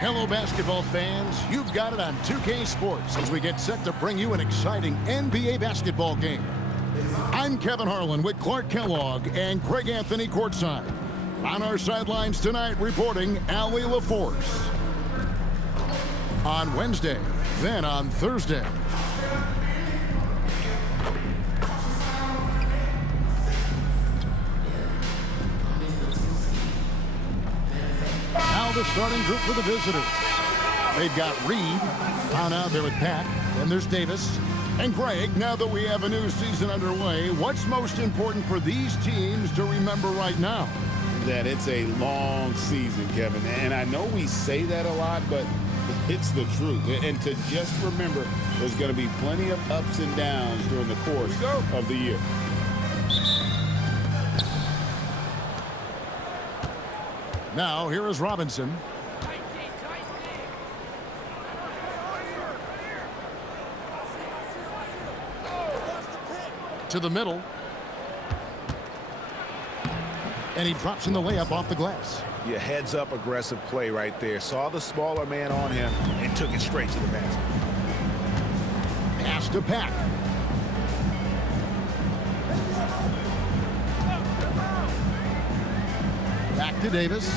Hello, basketball fans. You've got it on 2K Sports as we get set to bring you an exciting NBA basketball game. I'm Kevin Harlan with Clark Kellogg and Craig Anthony courtside. On our sidelines tonight, reporting Allie LaForce. On Wednesday, then on Thursday. Now the starting group for the visitors. They've got Reed, found out there with Pat, and there's Davis. And Greg, now that we have a new season underway, what's most important for these teams to remember right now? That it's a long season, Kevin. And I know we say that a lot, but it's the truth. And to just remember, there's going to be plenty of ups and downs during the course of the year. Now, here is Robinson. To the middle. And he drops in the layup off the glass. Yeah, heads-up aggressive play right there. Saw the smaller man on him and took it straight to the basket. Pass to Pack. Back to Davis.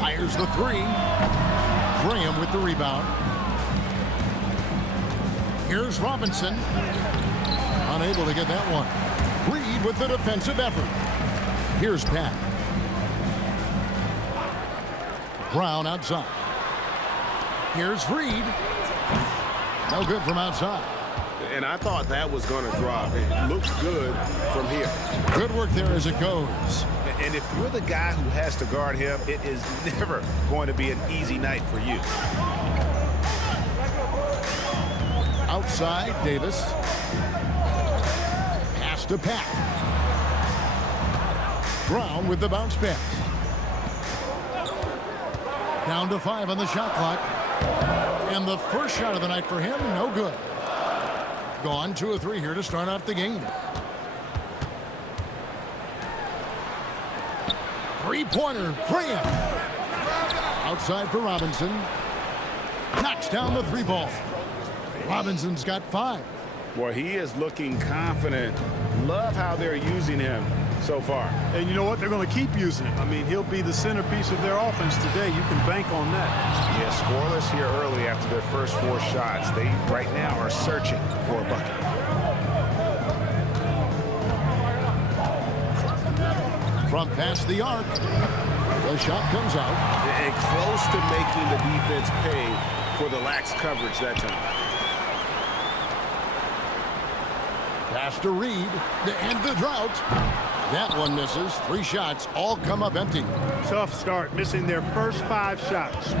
Fires the three. Graham with the rebound. Here's Robinson. Unable to get that one. Reed with the defensive effort. Here's Pat. Brown outside. Here's Reed. No good from outside. And I thought that was going to drop. It looks good from here. Good work there as it goes. And if you're the guy who has to guard him, it is never going to be an easy night for you. Outside, Davis. Pass to Pat. Brown with the bounce pass. Down to 5 on the shot clock. And the first shot of the night for him, no good. Gone 2 of 3 here to start out the game. Three-pointer, Graham. Outside for Robinson. Knocks down the 3 ball. Robinson's got 5. Boy, he is looking confident. Love how they're using him so far. And you know what? They're going to keep using him. I mean, he'll be the centerpiece of their offense today. You can bank on that. Yeah, scoreless here early after their first 4 shots. They right now are searching for a bucket. From past the arc. The shot comes out. And close to making the defense pay for the lax coverage that time. Pass to Reed to end the drought. That one misses. 3 shots all come up empty. Tough start, missing their first 5 shots.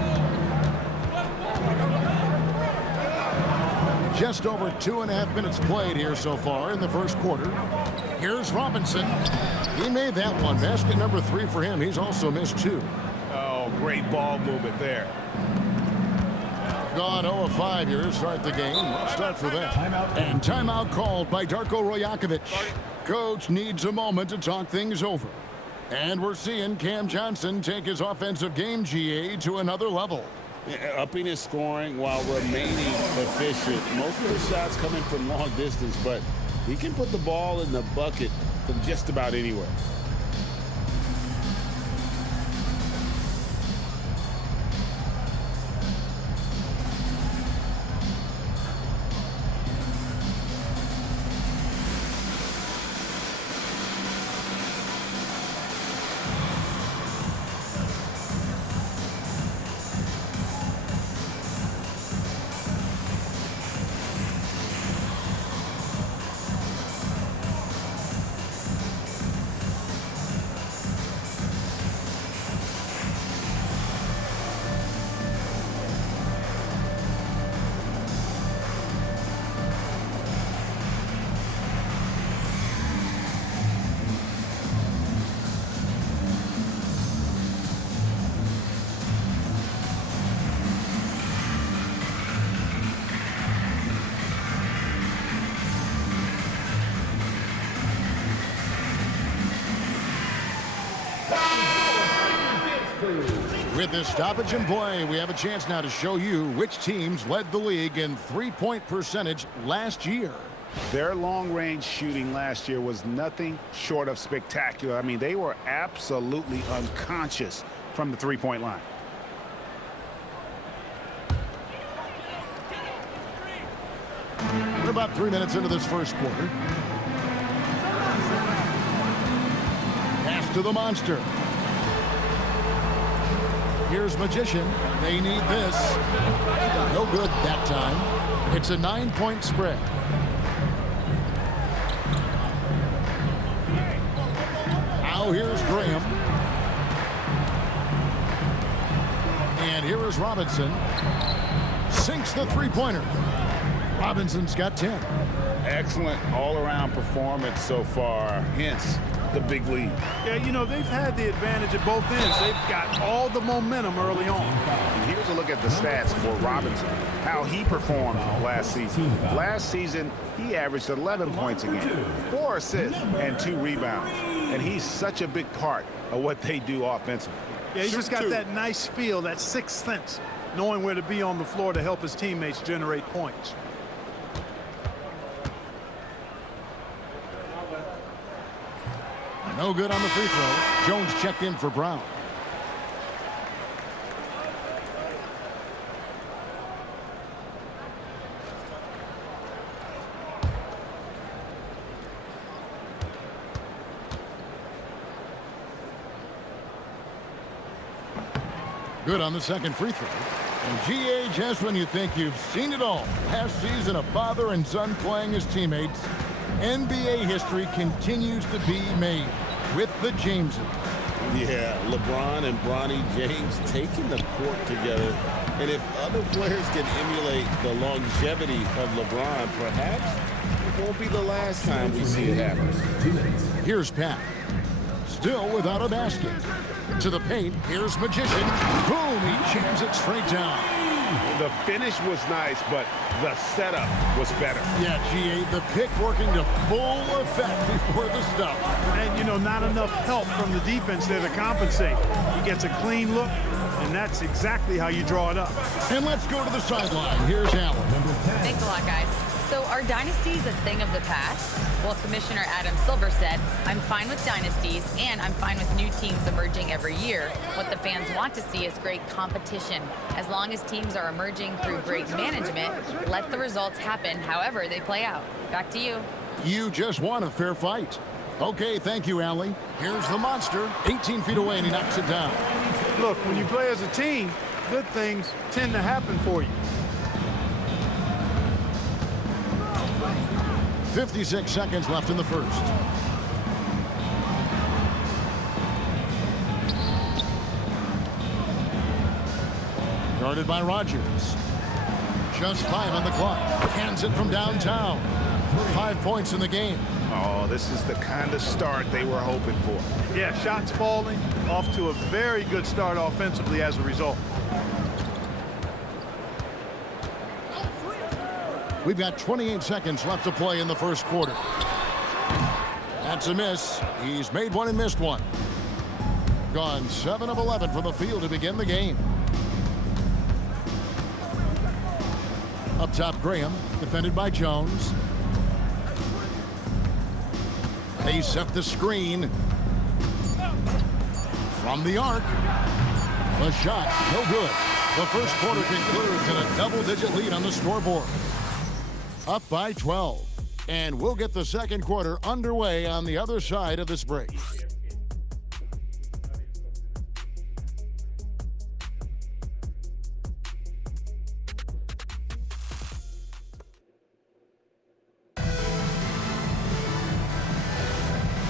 Just over 2.5 minutes played here so far in the first quarter. Here's Robinson. He made that one. Basket number 3 for him. He's also missed 2. Oh, great ball movement there. Gone 0 of 5 here to start the game. Let's start for that. And timeout called by Darko Rojakovic. Coach needs a moment to talk things over. And we're seeing Cam Johnson take his offensive game GA to another level. Upping his scoring while remaining efficient. Most of his shots coming from long distance, but he can put the ball in the bucket from just about anywhere. With this stoppage in play, we have a chance now to show you which teams led the league in three-point percentage last year. Their long-range shooting last year was nothing short of spectacular. I mean, they were absolutely unconscious from the three-point line. We're about 3 minutes into this first quarter. Pass to the monster. Here's Magician. They need this. No good that time. It's a 9-point spread. Now here's Graham. And here is Robinson. Sinks the three-pointer. Robinson's got 10. Excellent all-around performance so far, hence the big lead. Yeah, you know, they've had the advantage at both ends. They've got all the momentum early on. And here's a look at the stats for Robinson, how he performed last season. Last season, he averaged 11 points a game, 4 assists, and 2 rebounds. And he's such a big part of what they do offensively. Yeah, he's just got that nice feel, that sixth sense, knowing where to be on the floor to help his teammates generate points. No good on the free throw. Jones checked in for Brown. Good on the second free throw. And GA, just when you think you've seen it all. Last season, a father and son playing as teammates. NBA history continues to be made with the Jameses. Yeah, LeBron and Bronny James taking the court together. And if other players can emulate the longevity of LeBron, perhaps it won't be the last time we see it happen. Here's Pat. Still without a basket. To the paint, here's Magician. Boom, he jams it straight down. The finish was nice, but the setup was better. Yeah, GA, the pick working to full effect before the stuff. And, you know, not enough help from the defense there to compensate. He gets a clean look, and that's exactly how you draw it up. And let's go to the sideline. Here's Allen. Thanks a lot, guys. So are dynasties a thing of the past? Well, Commissioner Adam Silver said, I'm fine with dynasties, and I'm fine with new teams emerging every year. What the fans want to see is great competition. As long as teams are emerging through great management, let the results happen however they play out. Back to you. You just won a fair fight. Okay, thank you, Allie. Here's the monster. 18 feet away, and he knocks it down. Look, when you play as a team, good things tend to happen for you. 56 seconds left in the first. Guarded by Rogers. Just 5 on the clock. Hands it from downtown. 5 points in the game. Oh, this is the kind of start they were hoping for. Yeah, shots falling, off to a very good start offensively as a result. We've got 28 seconds left to play in the first quarter. That's a miss. He's made one and missed one. Gone 7 of 11 from the field to begin the game. Up top, Graham, defended by Jones. They set the screen. From the arc. The shot, no good. The first quarter concludes in a double-digit lead on the scoreboard. Up by 12. And we'll get the second quarter underway on the other side of this break.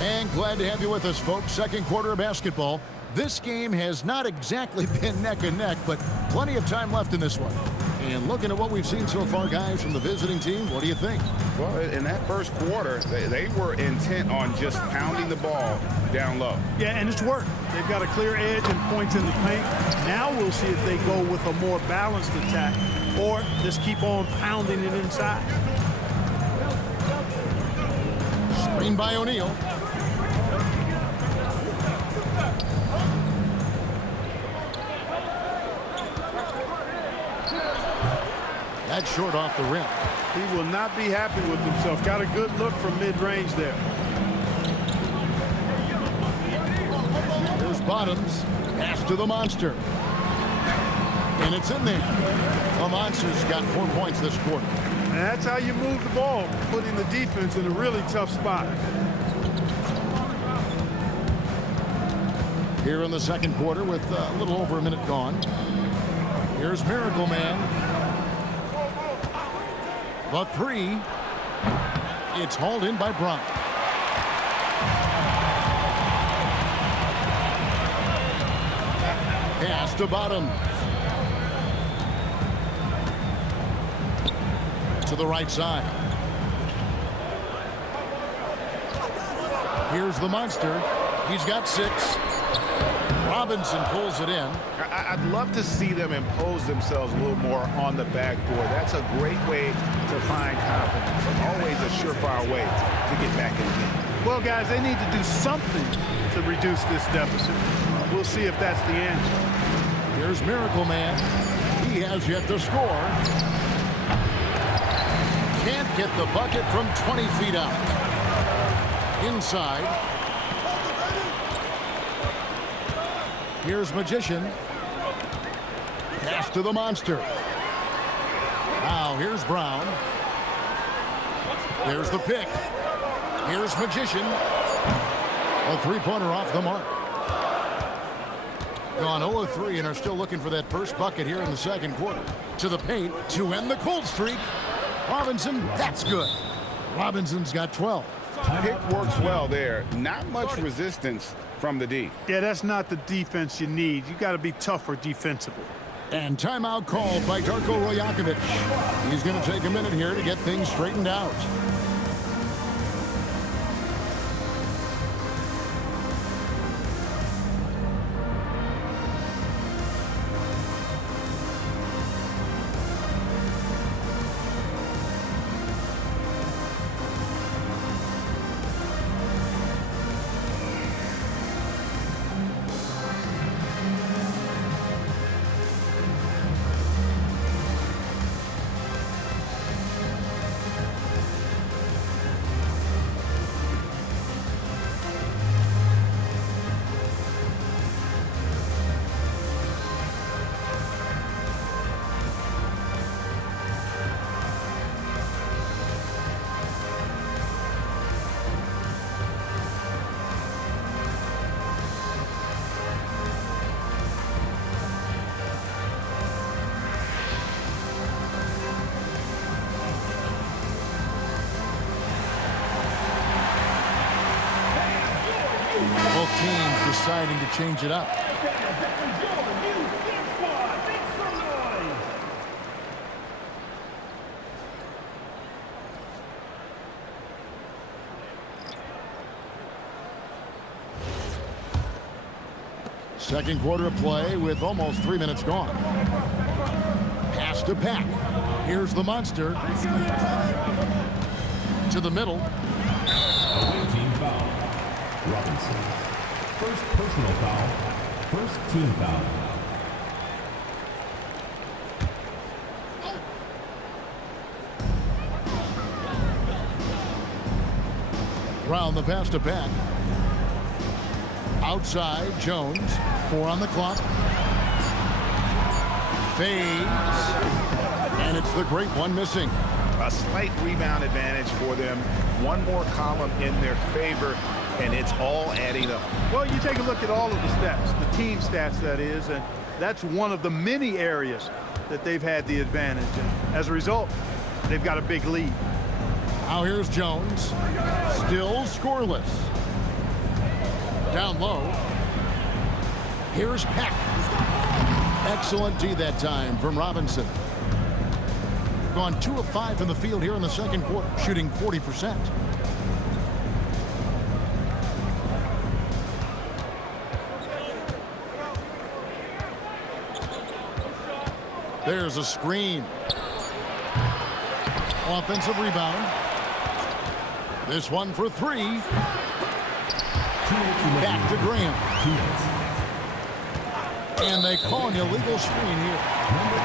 And glad to have you with us, folks. Second quarter of basketball. This game has not exactly been neck and neck, but plenty of time left in this one. And looking at what we've seen so far, guys, from the visiting team, what do you think? Well, in that first quarter, they were intent on just pounding the ball down low. Yeah, and it's worked. They've got a clear edge and points in the paint. Now we'll see if they go with a more balanced attack or just keep on pounding it inside. Screen by O'Neal. That's short off the rim. He will not be happy with himself. Got a good look from mid-range there. Here's Bottoms. Pass to the Monster. And it's in there. The Monster's got 4 points this quarter. And that's how you move the ball, putting the defense in a really tough spot. Here in the second quarter with a little over a minute gone. Here's Miracle Man. The three. It's hauled in by Brown. Pass to Bottoms. To the right side. Here's the Monster. He's got 6. Robinson pulls it in. I'd love to see them impose themselves a little more on the backboard. That's a great way to find confidence. Always a surefire way to get back in the game. Well, guys, they need to do something to reduce this deficit. We'll see if that's the answer. Here's Miracle Man. He has yet to score. Can't get the bucket from 20 feet out. Inside. Here's Magician. Pass to the Monster. Now here's Brown. There's the pick. Here's Magician. A three-pointer off the mark. Gone 0 of 3 and are still looking for that first bucket here in the second quarter. To the paint to end the cold streak. Robinson, that's good. Robinson's got 12. Pick works well there. Not much resistance from the D. Yeah, that's not the defense you need. You got to be tougher defensively. And timeout called by Darko Rojakovic. He's going to take a minute here to get things straightened out. Both teams deciding to change it up. Second quarter of play with almost 3 minutes gone. Pass to Pack. Here's the Monster. To the middle. Away team foul. Robinson. First personal foul. First team foul. Round the pass to Pack. Outside, Jones. 4 on the clock. Fades. And it's the great one missing. A slight rebound advantage for them. One more column in their favor, and it's all adding up. Well, you take a look at all of the stats, the team stats, that is, and that's one of the many areas that they've had the advantage. And as a result, they've got a big lead. Now here's Jones. Still scoreless. Down low. Here's Peck. Excellent D that time from Robinson. Gone 2 of 5 from the field here in the second quarter, shooting 40%. There's a screen. Offensive rebound. This one for 3. Back to Graham. And they call an illegal screen here.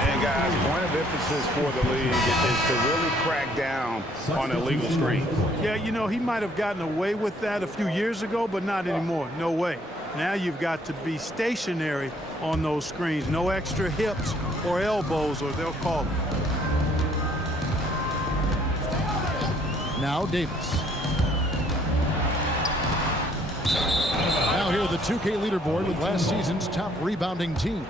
And guys, point of emphasis for the league is to really crack down on illegal screens. Yeah, you know, he might have gotten away with that a few years ago, but not anymore. No way. Now you've got to be stationary on those screens. No extra hips or elbows, or they'll call it. Now Davis. Now here the 2K leaderboard with last season's top rebounding teams.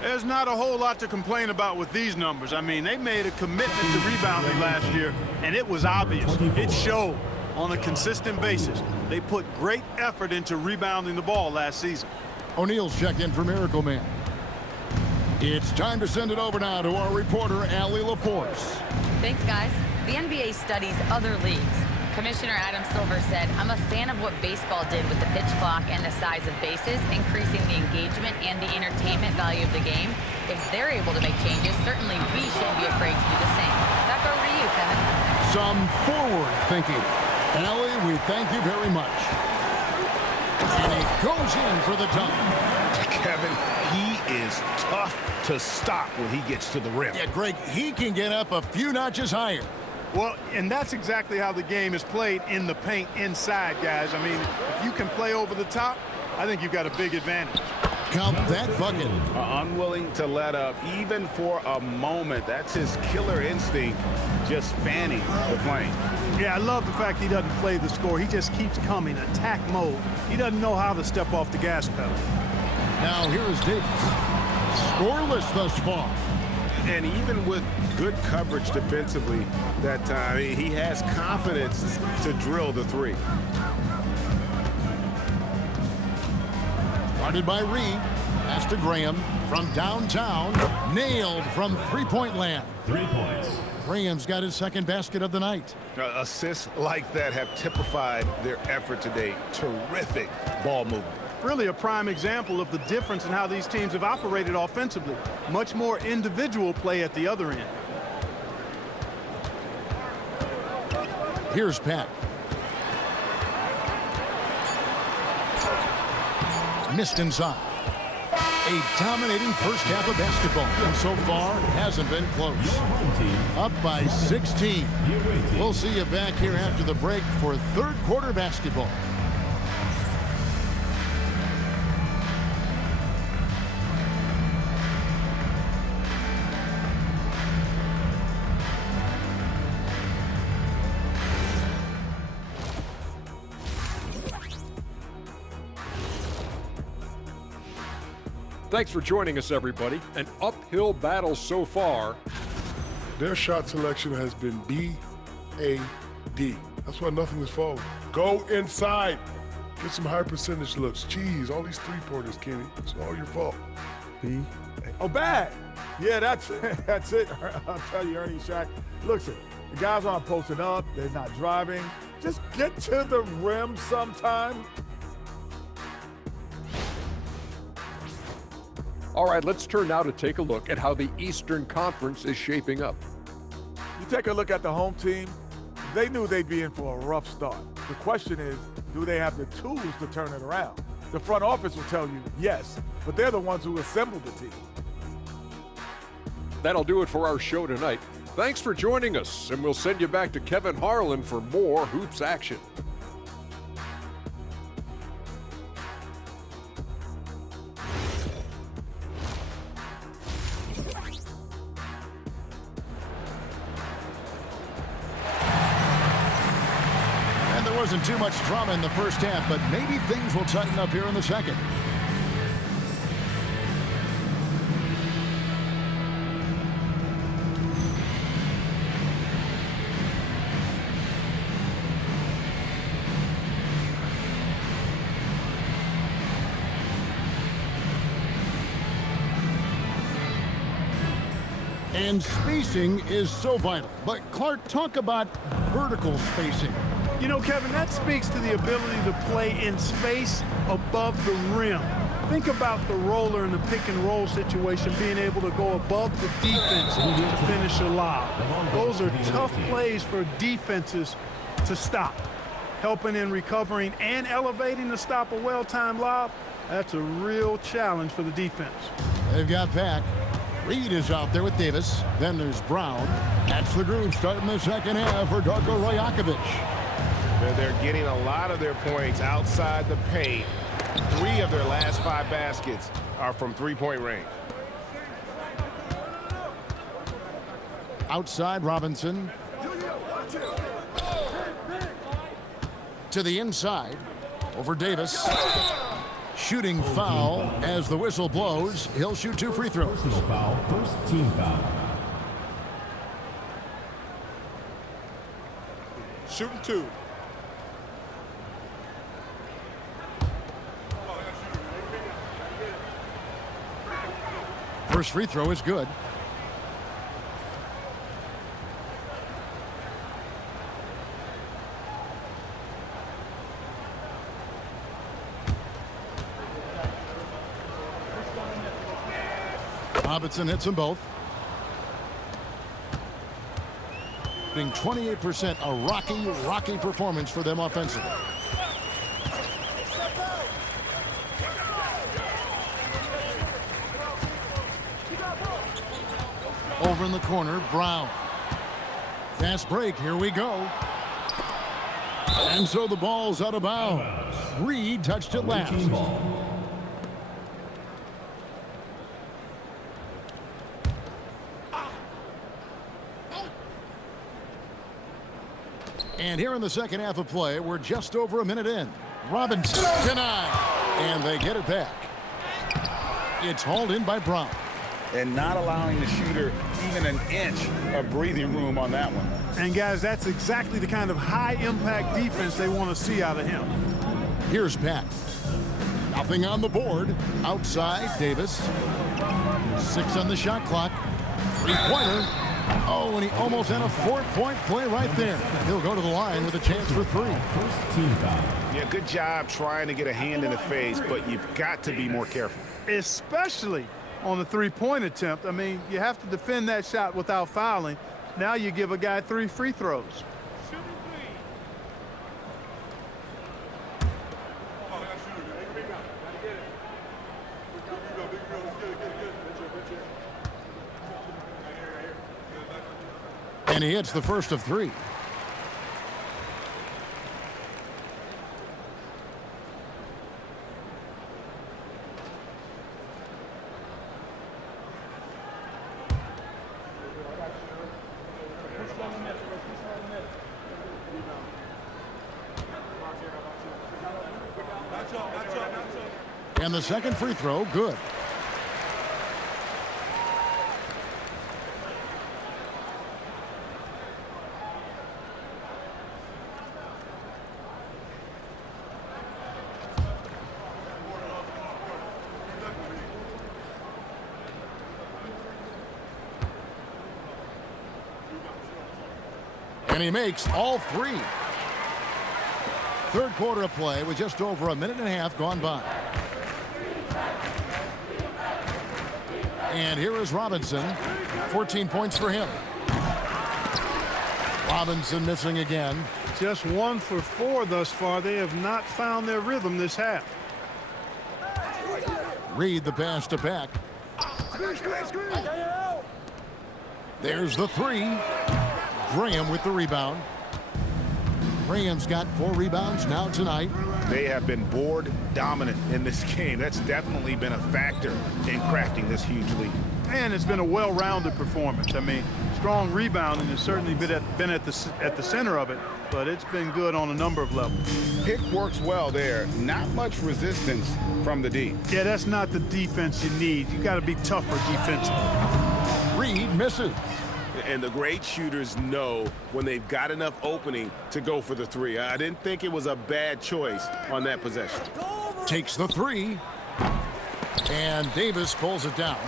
There's not a whole lot to complain about with these numbers. I mean, they made a commitment to rebounding last year, and it was obvious. It showed on a consistent basis. They put great effort into rebounding the ball last season. O'Neal's checked in for Miracle Man. It's time to send it over now to our reporter, Allie LaForce. Thanks, guys. The NBA studies other leagues. Commissioner Adam Silver said, "I'm a fan of what baseball did with the pitch clock and the size of bases, increasing the engagement and the entertainment value of the game. If they're able to make changes, certainly we shouldn't be afraid to do the same." Back over to you, Kevin. Some forward thinking. Allie, we thank you very much. And he goes in for the dunk. Kevin, he is tough to stop when he gets to the rim. Yeah, Greg, he can get up a few notches higher. Well, and that's exactly how the game is played in the paint inside, guys. I mean, if you can play over the top, I think you've got a big advantage. Count that bucket. Unwilling to let up even for a moment. That's his killer instinct, just fanning the flame. Yeah, I love the fact he doesn't play the score. He just keeps coming, attack mode. He doesn't know how to step off the gas pedal. Now here is Davis. Scoreless thus far. And even with good coverage defensively that time, he has confidence to drill the three. Guarded by Reed. Pass to Graham from downtown. Nailed from three-point land. 3 points. Graham's got his second basket of the night. Assists like that have typified their effort today. Terrific ball movement. Really a prime example of the difference in how these teams have operated offensively. Much more individual play at the other end. Here's Peck. Missed inside. A dominating first half of basketball, and so far hasn't been close. Up by 16. We'll see you back here after the break for third quarter basketball. Thanks for joining us, everybody. An uphill battle so far. Their shot selection has been B-A-D. That's why nothing is falling. Go inside. Get some high percentage looks. Jeez, all these three-pointers, Kenny. It's all your fault. Oh, bad. Yeah, that's it. I'll tell you, Ernie Shaq. Listen, the guys aren't posting up. They're not driving. Just get to the rim sometime. All right, let's turn now to take a look at how the Eastern Conference is shaping up. You take a look at the home team, they knew they'd be in for a rough start. The question is, do they have the tools to turn it around? The front office will tell you yes, but they're the ones who assembled the team. That'll do it for our show tonight. Thanks for joining us, and we'll send you back to Kevin Harlan for more hoops action. Wasn't too much drama in the first half, but maybe things will tighten up here in the second. And spacing is so vital. But Clark, talk about vertical spacing. You know, Kevin, that speaks to the ability to play in space above the rim. Think about the roller in the pick and roll situation, being able to go above the defense to finish a lob. Those are tough plays for defenses to stop. Helping in recovering and elevating to stop a well-timed lob, That's a real challenge for the defense. They've got Pack. Reed is out there with Davis. Then there's Brown. That's the groove starting the second half for Darko Rajakovic. They're getting a lot of their points outside the paint. 3 of their last 5 baskets are from three-point range. Outside Robinson. To the inside. Over Davis. Shooting foul as the whistle blows. He'll shoot 2 free throws. Personal foul, first team foul. Shooting 2. First free throw is good. Robinson hits them both. Being 28%, a rocky performance for them offensively. Over in the corner, Brown. Fast break, here we go. And so the ball's out of bounds. Reed touched it last. And here in the second half of play, we're just over a minute in. Robinson denied, and they get it back. It's hauled in by Brown. And not allowing the shooter even an inch of breathing room on that one. And guys, that's exactly the kind of high-impact defense they want to see out of him. Here's Pat. Nothing on the board. Outside, Davis. 6 on the shot clock. 3-pointer. Oh, and he almost had a 4-point play right there. He'll go to the line with a chance for 3. First team foul. Yeah, good job trying to get a hand in the face, but you've got to be more careful. Especially on the 3-point attempt. I mean, you have to defend that shot without fouling. Now you give a guy 3 free throws. And he hits the first of 3. And the second free throw, good. And he makes all 3. Third quarter of play with just over a minute and a half gone by. And here is Robinson. 14 points for him. Robinson missing again. Just 1 for 4 thus far. They have not found their rhythm this half. Reed the pass to Pack. There's the 3. Graham with the rebound. Graham's got 4 rebounds now tonight. They have been board dominant in this game. That's definitely been a factor in crafting this huge lead. And it's been a well-rounded performance. I mean, strong rebounding has certainly been at the center of it, but it's been good on a number of levels. Pick works well there. Not much resistance from the D. Yeah, that's not the defense you need. You got to be tougher defensively. Reed misses. And the great shooters know when they've got enough opening to go for the 3. I didn't think it was a bad choice on that possession. Takes the 3. And Davis pulls it down.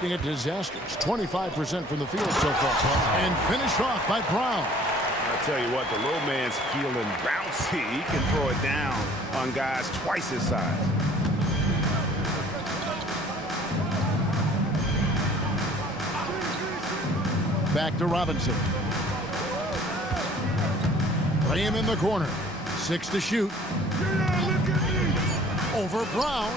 Being a disaster. 25% from the field so far. And finished off by Brown. I'll tell you what, the little man's feeling bouncy. He can throw it down on guys twice his size. Back to Robinson. Play him in the corner. 6 to shoot. over Brown.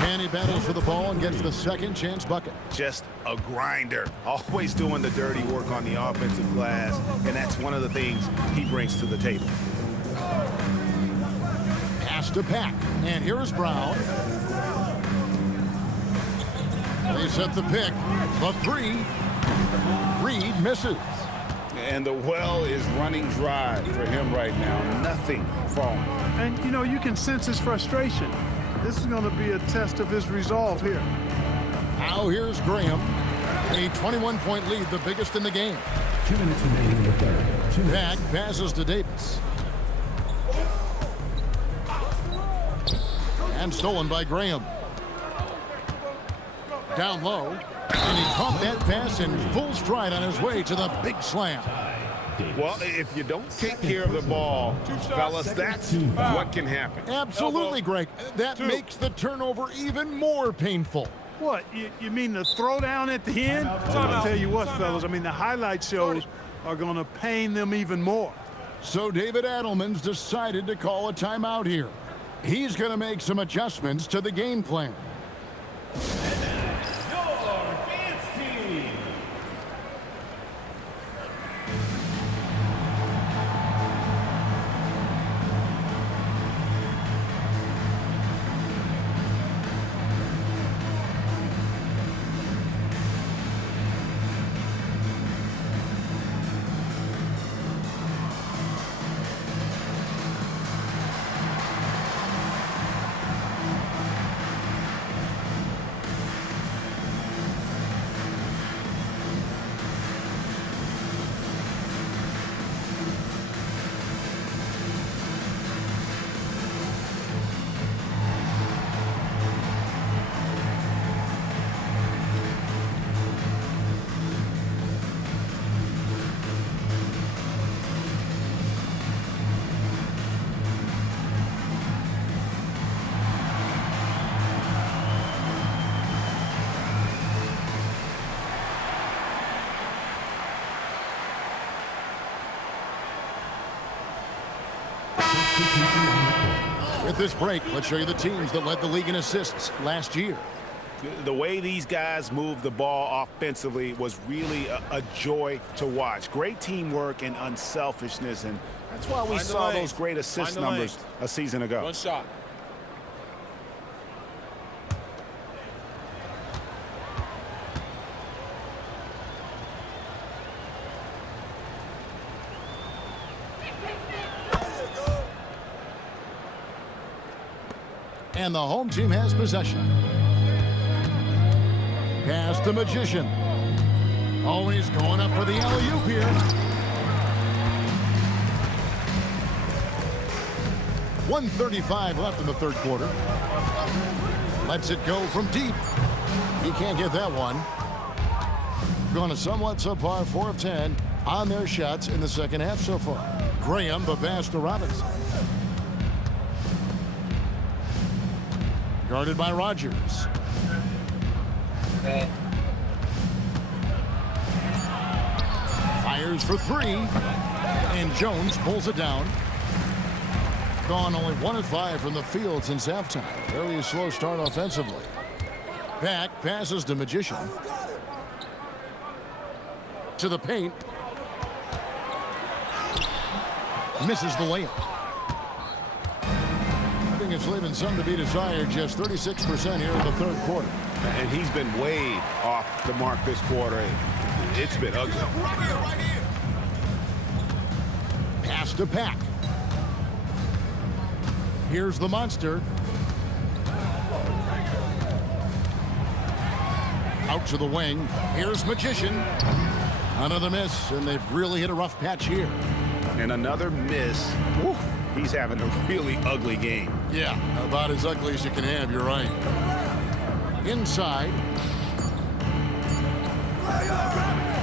And he battles for the ball and gets the second chance bucket. Just a grinder, always doing the dirty work on the offensive glass, and that's one of the things he brings to the table. Pass to Pack, and here's Brown. They set the pick. The three. Reed misses. And the well is running dry for him right now. Nothing falling. And, you know, you can sense his frustration. This is going to be a test of his resolve here. Now here's Graham. A 21-point lead, the biggest in the game. 2 minutes remaining in the third. Pack passes to Davis. And stolen by Graham. Down low. And he caught that pass in full stride on his way to the big slam. Well, if you don't take care of the ball, fellas, that's what can happen. Absolutely, Greg. That makes the turnover even more painful. What, you mean the throwdown at the end? I'll tell you what, fellas, I mean, the highlight shows are going to pain them even more. So David Adelman's decided to call a timeout here. He's going to make some adjustments to the game plan. With this break, let's show you the teams that led the league in assists last year. The way these guys moved the ball offensively was really a joy to watch. Great teamwork and unselfishness, and that's why we saw those great assist numbers a season ago. One shot. And the home team has possession. Pass to Magician. Oh, he's going up for the alley-oop here. 1:35 left in the third quarter. Lets it go from deep. He can't get that one. Going to somewhat subpar 4 of 10 on their shots in the second half so far. Graham, the pass to Robinson. Guarded by Rogers. Fires for three. And Jones pulls it down. Gone only 1 of 5 from the field since halftime. Very slow start offensively. Back passes to Magician. To the paint. Misses the layup. It's leaving some to be desired. Just 36% here in the third quarter. And he's been way off the mark this quarter. It's been ugly. Pass to Pack. Here's the monster. Out to the wing. Here's Magician. Another miss, and they've really hit a rough patch here. And another miss. Woo. He's having a really ugly game. Yeah, about as ugly as you can have, you're right. Inside.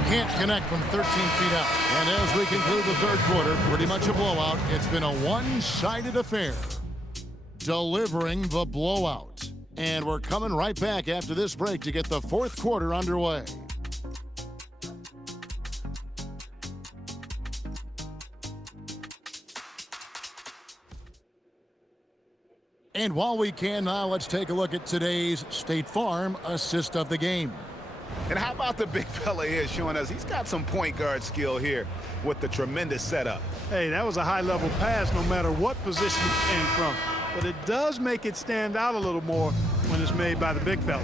Can't connect from 13 feet out. And as we conclude the third quarter, pretty much a blowout. It's been a one-sided affair. Delivering the blowout. And we're coming right back after this break to get the fourth quarter underway. And while we can now, let's take a look at today's State Farm assist of the game. And how about the big fella here showing us he's got some point guard skill here with the tremendous setup. Hey, that was a high-level pass no matter what position it came from. But it does make it stand out a little more when it's made by the big fella.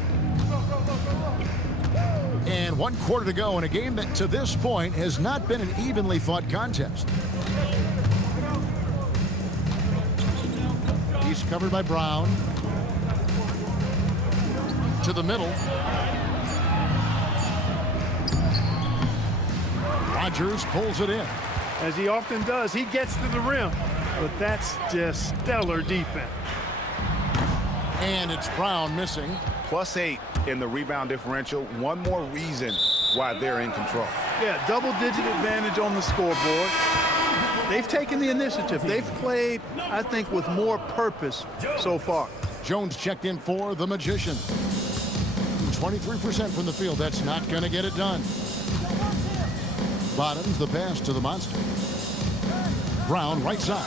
And 1 quarter to go in a game that to this point has not been an evenly fought contest. He's covered by Brown. To the middle. Rogers pulls it in. As he often does, he gets to the rim. But that's just stellar defense. And it's Brown missing. +8 in the rebound differential. One more reason why they're in control. Yeah, double-digit advantage on the scoreboard. They've taken the initiative. They've played, I think, with more purpose so far. Jones checked in for the Magician. 23% from the field. That's not going to get it done. Bottoms the pass to the Monster. Brown right side.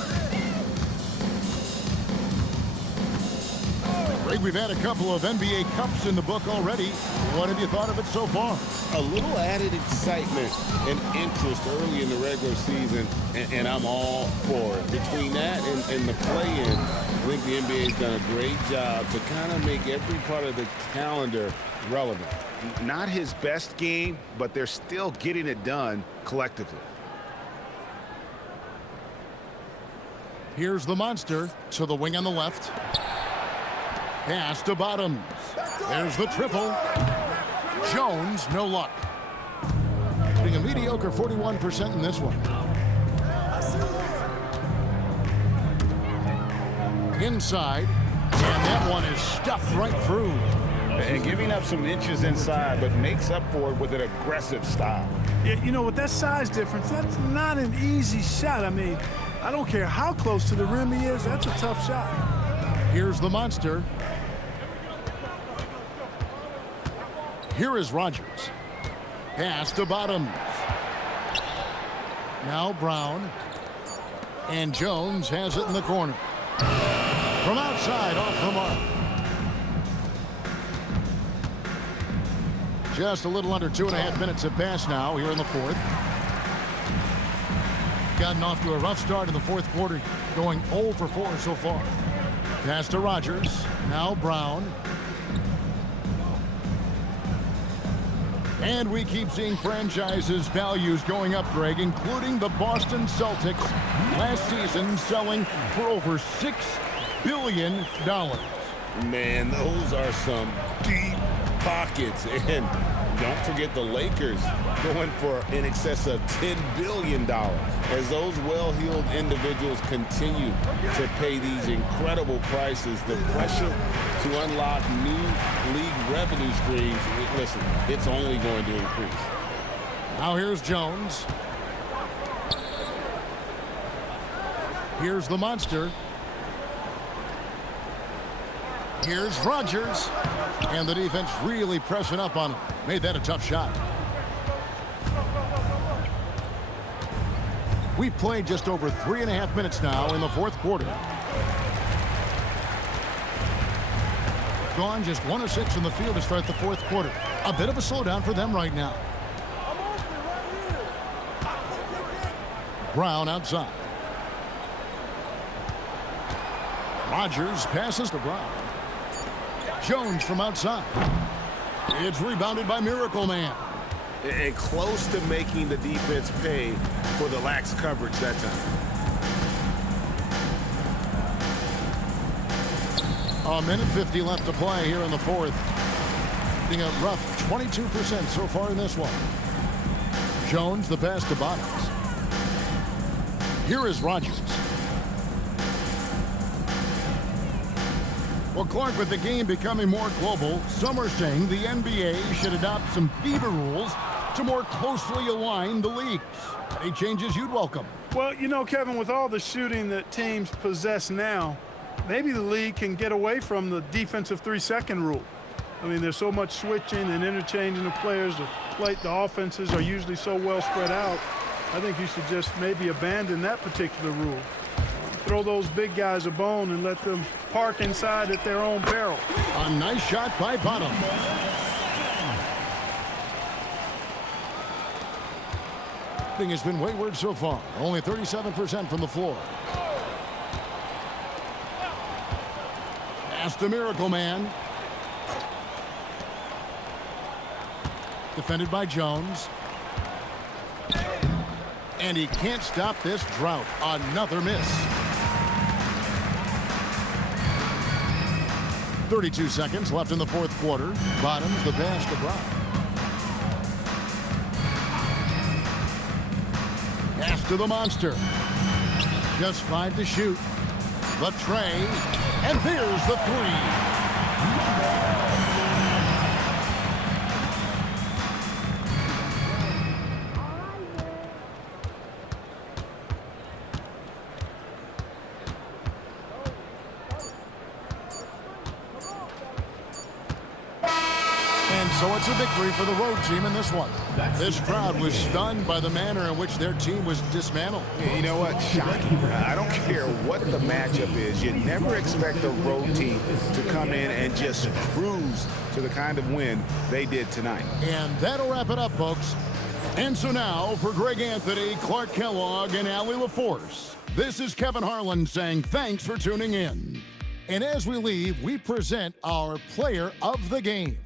Greg, we've had a couple of NBA Cups in the book already. What have you thought of it so far? A little added excitement and interest early in the regular season, and I'm all for it. Between that and the play-in, I think the NBA has done a great job to kind of make every part of the calendar relevant. Not his best game, but they're still getting it done collectively. Here's the Monster to the wing on the left. Pass to Bottoms. There's the triple. Jones, no luck. Getting a mediocre 41% in this one. Inside, and that one is stuffed right through. And giving up some inches inside, but makes up for it with an aggressive style. Yeah, you know, with that size difference, that's not an easy shot. I mean, I don't care how close to the rim he is, that's a tough shot. Here's the Monster. Here is Rogers. Pass to Bottoms. Now Brown. And Jones has it in the corner. From outside, off the mark. Just a little under 2.5 minutes have passed now here in the fourth. Gotten off to a rough start in the fourth quarter, going 0 for 4 so far. Pass to Rogers. Now Brown. And we keep seeing franchises' values going up, Greg, including the Boston Celtics last season selling for over $6 billion. Man, those are some deep pockets. And don't forget the Lakers going for in excess of $10 billion as those well-heeled individuals continue to pay these incredible prices. The pressure to unlock new league revenue streams, listen, it's only going to increase. Now here's Jones. Here's the Monster. Here's Rogers. And the defense really pressing up on him. Made that a tough shot. We've played just over 3.5 minutes now in the fourth quarter. Gone just 1 of 6 in the field to start the fourth quarter. A bit of a slowdown for them right now. Brown outside. Rogers passes to Brown. Jones from outside. It's rebounded by Miracle Man. And close to making the defense pay for the lax coverage that time. A minute 50 left to play here in the fourth. Being a rough 22% so far in this one. Jones the pass to Bottoms. Here is Rogers. Well, Clark, with the game becoming more global, some are saying the NBA should adopt some FIBA rules to more closely align the leagues. Any changes you'd welcome? Well, you know, Kevin, with all the shooting that teams possess now, maybe the league can get away from the defensive 3-second rule. I mean, there's so much switching and interchanging of players. The offenses are usually so well spread out. I think you should just maybe abandon that particular rule. throw those big guys a bone and let them park inside at their own peril. A nice shot by Bottom. Has been wayward so far. Only 37% from the floor. That's the Miracle Man. Defended by Jones. And he can't stop this drought. Another miss. 32 seconds left in the fourth quarter. Bottoms the pass to Brown. Pass to the monster. Just 5 to shoot. The tray. And there's the three. So it's a victory for the road team in this one. This crowd was stunned by the manner in which their team was dismantled. You know what? Shocking. I don't care what the matchup is. You never expect a road team to come in and just cruise to the kind of win they did tonight. And that'll wrap it up, folks. And so now, for Greg Anthony, Clark Kellogg, and Allie LaForce, this is Kevin Harlan saying thanks for tuning in. And as we leave, we present our player of the game.